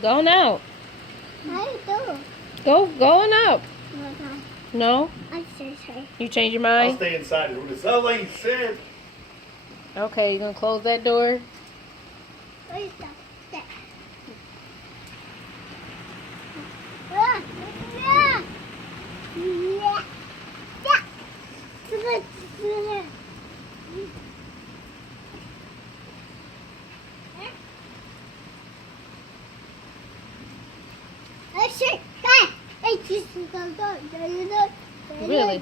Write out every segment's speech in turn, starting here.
Go on out. I do. Go on out. Okay. No? I say. You change your I'll mind? stay inside. Is what this other lady said. Okay, you gonna close that door? Where is that? There. Ah, yeah. Yeah. Yeah. Really?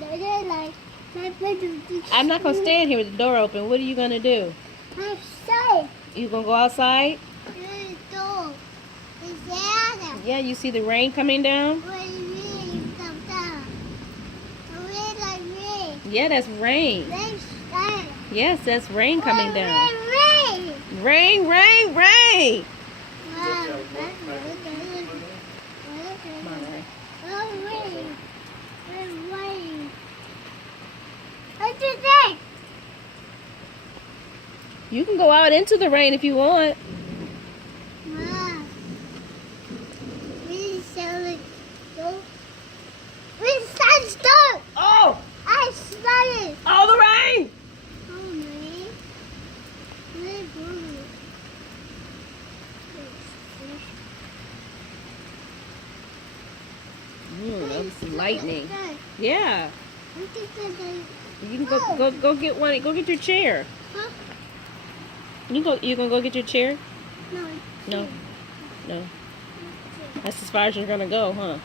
I'm not gonna stand here with the door open. What are you gonna do? You gonna go outside? Yeah, you see the rain coming down? Yeah, that's rain. Yes, that's rain coming down. Rain, rain, rain! Come on, Ray. You can go out into the rain if you want. Oh! I started. Oh, the rain! That was some lightning. Yeah. You can go get one. Go get your chair. Huh? You gonna go get your chair? No. No. No. That's as far as you're gonna go, huh?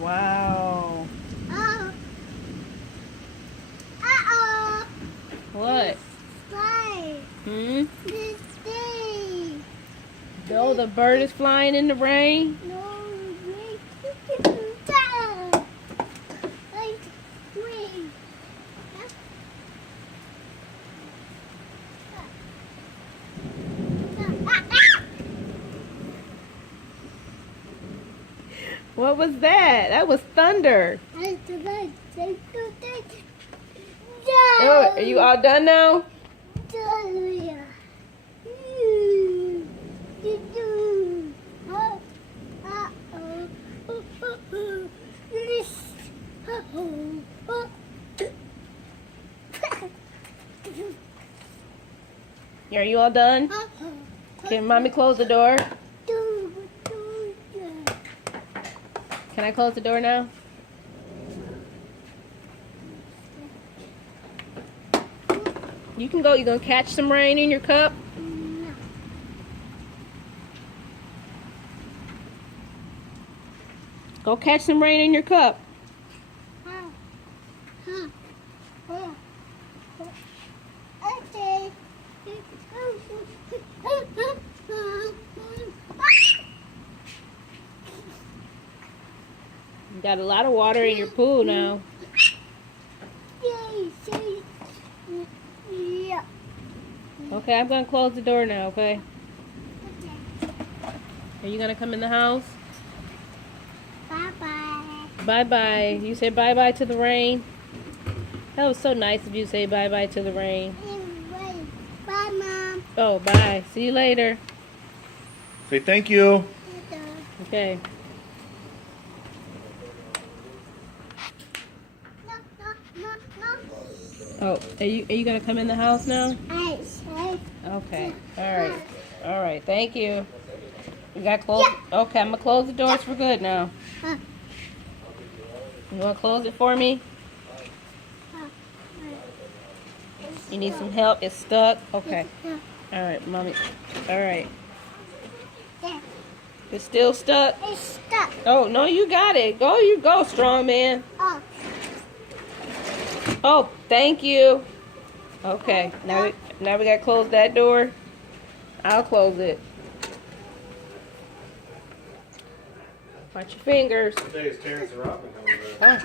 Wow. What? Hmm? Oh, the bird is flying in the rain? What was that? That was thunder. Oh, are you all done now? Are you all done? Can mommy close the door? Can I close the door now? You can go. You gonna catch some rain in your cup? Go catch some rain in your cup. Okay. You got a lot of water in your pool now. Yeah. Okay, I'm gonna close the door now, okay? Are you gonna come in the house? Bye-bye. Bye-bye. You say bye-bye to the rain? That was so nice of you to say bye-bye to the rain. Bye, Mom. Oh, bye. See you later. Say thank you. Okay. Oh, are you gonna come in the house now? Okay. All right. Thank you. You got close. Yeah. Okay, I'm gonna close the doors for good now. You wanna close it for me? You need some help? It's stuck. Okay. All right, mommy. All right. It's still stuck. It's stuck. Oh no, you got it. Go, you go, strong man. Oh. Oh, thank you. Okay, now we gotta close that door. I'll close it. Watch your fingers. Today is Terrence and Robin. Oh.